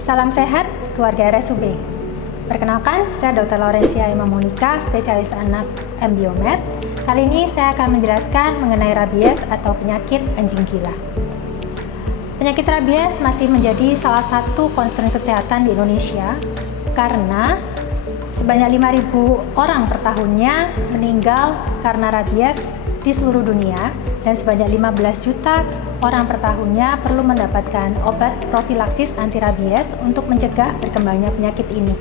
Salam sehat keluarga RSUB. Perkenalkan, saya Dr. Laurencia Ima Monica, spesialis anak M-Biomed. Kali ini saya akan menjelaskan mengenai rabies atau penyakit anjing gila. Penyakit rabies masih menjadi salah satu concern kesehatan di Indonesia karena sebanyak 5.000 orang per tahunnya meninggal karena rabies di seluruh dunia dan sebanyak 15 juta orang per tahunnya perlu mendapatkan obat profilaksis anti rabies untuk mencegah berkembangnya penyakit ini.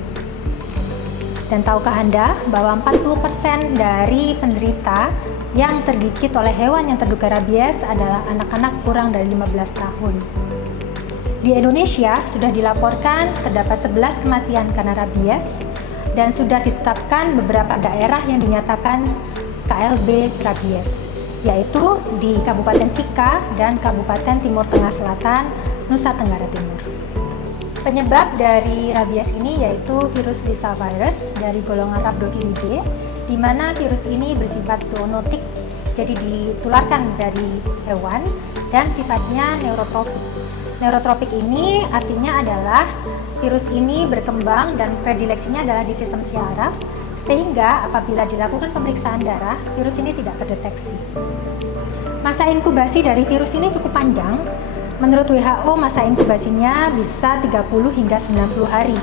Dan tahukah Anda bahwa 40% dari penderita yang tergigit oleh hewan yang terduga rabies adalah anak-anak kurang dari 15 tahun. Di Indonesia sudah dilaporkan terdapat 11 kematian karena rabies dan sudah ditetapkan beberapa daerah yang dinyatakan KLB rabies, yaitu di Kabupaten Sika dan Kabupaten Timur Tengah Selatan, Nusa Tenggara Timur. Penyebab dari rabies ini yaitu virus Lassa virus dari golongan Rhabdoviridae, di mana virus ini bersifat zoonotik, jadi ditularkan dari hewan dan sifatnya neurotropik. Neurotropik ini artinya adalah virus ini berkembang dan predileksinya adalah di sistem syaraf, sehingga apabila dilakukan pemeriksaan darah, virus ini tidak terdeteksi. Masa inkubasi dari virus ini cukup panjang. Menurut WHO, masa inkubasinya bisa 30 hingga 90 hari.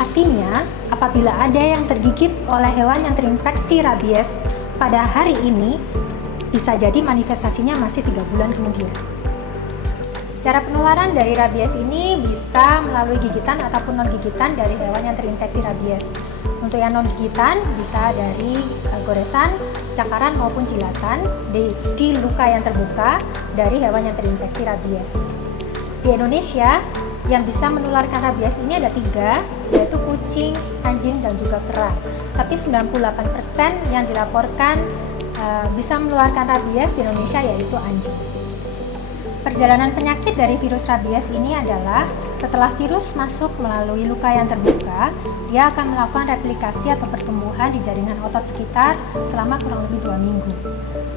Artinya, apabila ada yang tergigit oleh hewan yang terinfeksi rabies pada hari ini, bisa jadi manifestasinya masih 3 bulan kemudian. Cara penularan dari rabies ini bisa melalui gigitan ataupun non-gigitan dari hewan yang terinfeksi rabies. Untuk yang non-gigitan bisa dari goresan, cakaran maupun jilatan di luka yang terbuka dari hewan yang terinfeksi rabies. Di Indonesia, yang bisa menularkan rabies ini ada 3, yaitu kucing, anjing, dan juga kera. Tapi 98% yang dilaporkan bisa menularkan rabies di Indonesia yaitu anjing. Perjalanan penyakit dari virus rabies ini adalah setelah virus masuk melalui luka yang terbuka, dia akan melakukan replikasi atau pertumbuhan di jaringan otot sekitar selama kurang lebih 2 minggu.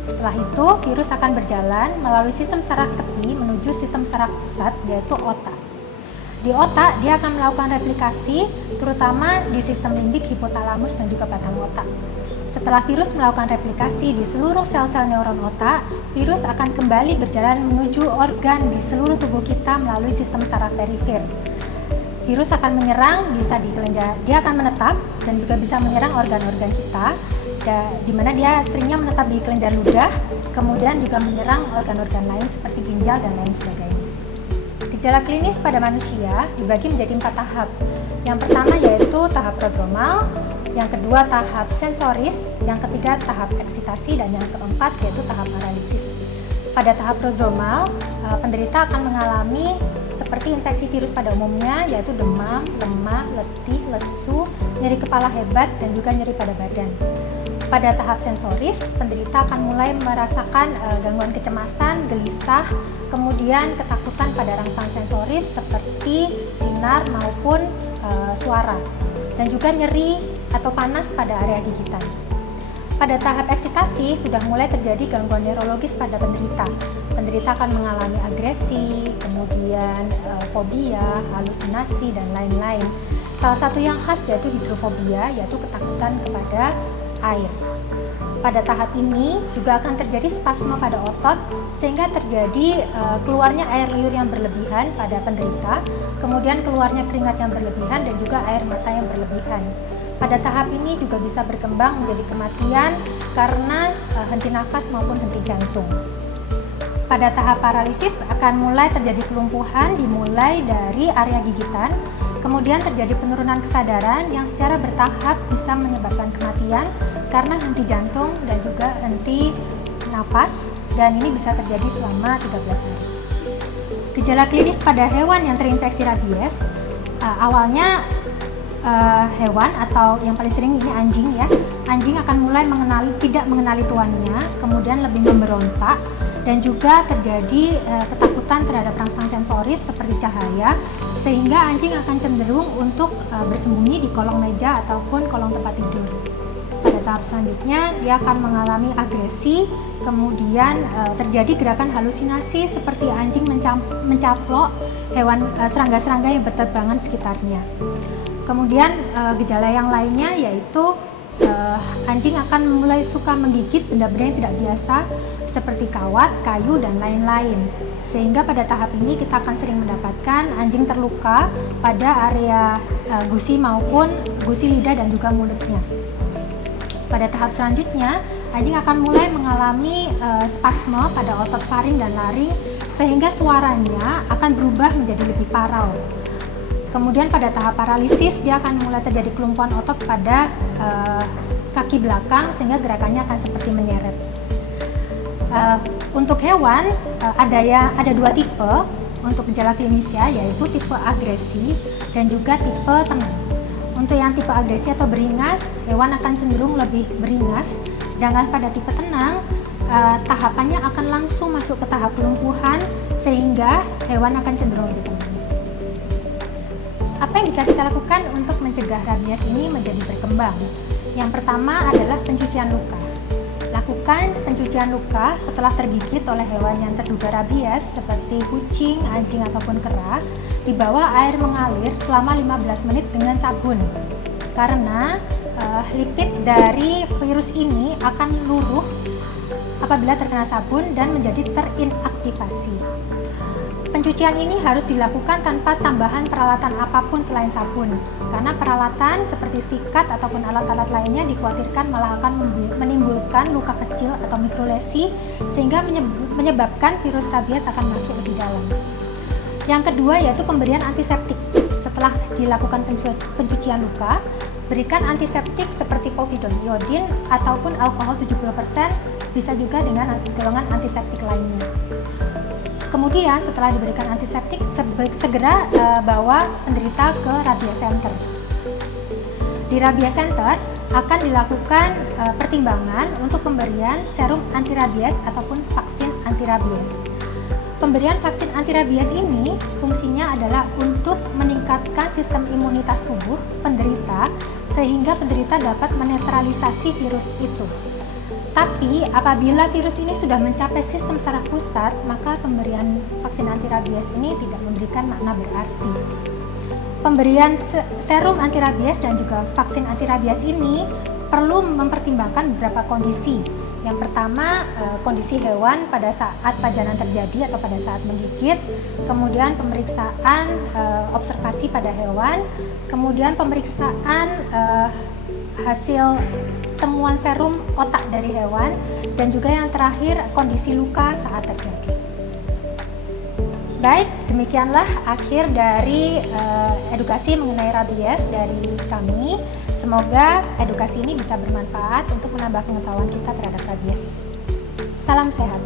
Setelah itu, virus akan berjalan melalui sistem saraf tepi menuju sistem saraf pusat, yaitu otak. Di otak, dia akan melakukan replikasi, terutama di sistem limbik, hipotalamus, dan juga batang otak. Setelah virus melakukan replikasi di seluruh sel-sel neuron otak, virus akan kembali berjalan menuju organ di seluruh tubuh kita melalui sistem saraf perifer. Virus akan menyerang, dia akan menetap dan juga bisa menyerang organ-organ kita, di mana dia seringnya menetap di kelenjar ludah, kemudian juga menyerang organ-organ lain seperti ginjal dan lain sebagainya. Gejala klinis pada manusia dibagi menjadi 4 tahap. Yang pertama yaitu tahap prodromal, yang kedua tahap sensoris, yang ketiga tahap eksitasi, dan yang keempat yaitu tahap paralisis. Pada tahap prodromal, penderita akan mengalami seperti infeksi virus pada umumnya, yaitu demam, lemah, letih, lesu, nyeri kepala hebat, dan juga nyeri pada badan. Pada tahap sensoris, penderita akan mulai merasakan gangguan kecemasan, gelisah, kemudian ketakutan pada rangsang sensoris seperti sinar maupun suara, dan juga nyeri atau panas pada area gigitan. Pada tahap eksitasi sudah mulai terjadi gangguan neurologis pada penderita. Penderita akan mengalami agresi, kemudian fobia, halusinasi, dan lain-lain. Salah satu yang khas yaitu hidrofobia, yaitu ketakutan kepada air. Pada tahap ini juga akan terjadi spasme pada otot sehingga terjadi keluarnya air liur yang berlebihan pada penderita, kemudian keluarnya keringat yang berlebihan dan juga air mata yang berlebihan. Pada tahap ini juga bisa berkembang menjadi kematian karena henti nafas maupun henti jantung. Pada tahap paralisis akan mulai terjadi kelumpuhan dimulai dari area gigitan, kemudian terjadi penurunan kesadaran yang secara bertahap bisa menyebabkan kematian karena henti jantung dan juga henti nafas, dan ini bisa terjadi selama 13 hari. Gejala klinis pada hewan yang terinfeksi rabies, awalnya hewan atau yang paling sering ini anjing ya. Anjing akan mulai tidak mengenali tuannya, kemudian lebih memberontak dan juga terjadi ketakutan terhadap rangsang sensoris seperti cahaya sehingga anjing akan cenderung untuk bersembunyi di kolong meja ataupun kolong tempat tidur. Pada tahap selanjutnya, dia akan mengalami agresi, kemudian terjadi gerakan halusinasi seperti anjing mencaplok hewan serangga-serangga yang berterbangan sekitarnya. Kemudian gejala yang lainnya yaitu anjing akan mulai suka menggigit benda-benda yang tidak biasa seperti kawat, kayu, dan lain-lain. Sehingga pada tahap ini kita akan sering mendapatkan anjing terluka pada area gusi maupun gusi lidah dan juga mulutnya. Pada tahap selanjutnya, anjing akan mulai mengalami spasme pada otot faring dan laring sehingga suaranya akan berubah menjadi lebih parau. Kemudian pada tahap paralisis dia akan mulai terjadi kelumpuhan otot pada kaki belakang sehingga gerakannya akan seperti menyeret. Untuk hewan ada dua tipe untuk gejala klinisnya, yaitu tipe agresi dan juga tipe tenang. Untuk yang tipe agresi atau beringas, hewan akan cenderung lebih beringas, sedangkan pada tipe tenang tahapannya akan langsung masuk ke tahap kelumpuhan sehingga hewan akan cenderung lebih tenang. Apa yang bisa kita lakukan untuk mencegah rabies ini menjadi berkembang? Yang pertama adalah pencucian luka. Lakukan pencucian luka setelah tergigit oleh hewan yang terduga rabies seperti kucing, anjing, ataupun kera di bawah air mengalir selama 15 menit dengan sabun. Karena lipid dari virus ini akan luruh apabila terkena sabun dan menjadi terinaktivasi. Pencucian ini harus dilakukan tanpa tambahan peralatan apapun selain sabun, karena peralatan seperti sikat ataupun alat-alat lainnya dikhawatirkan malah akan menimbulkan luka kecil atau mikrolesi sehingga menyebabkan virus rabies akan masuk lebih dalam. Yang kedua yaitu pemberian antiseptik. Setelah dilakukan pencucian luka, berikan antiseptik seperti povidone iodin ataupun alkohol 70%, bisa juga dengan golongan antiseptik lainnya. Kemudian setelah diberikan antiseptik, segera bawa penderita ke rabies center. Di rabies center akan dilakukan pertimbangan untuk pemberian serum antirabies ataupun vaksin antirabies. Pemberian vaksin antirabies ini fungsinya adalah untuk meningkatkan sistem imunitas tubuh penderita sehingga penderita dapat menetralisasi virus itu. Tapi apabila virus ini sudah mencapai sistem saraf pusat, maka pemberian vaksin antirabies ini tidak memberikan makna berarti. Pemberian serum antirabies dan juga vaksin antirabies ini perlu mempertimbangkan beberapa kondisi. Yang pertama, kondisi hewan pada saat pajanan terjadi atau pada saat menggigit, kemudian pemeriksaan observasi pada hewan, kemudian pemeriksaan hasil temuan serum otak dari hewan, dan juga yang terakhir kondisi luka saat terjadi. Baik, demikianlah akhir dari edukasi mengenai rabies dari kami. Semoga edukasi ini bisa bermanfaat untuk menambah pengetahuan kita terhadap rabies. Salam sehat.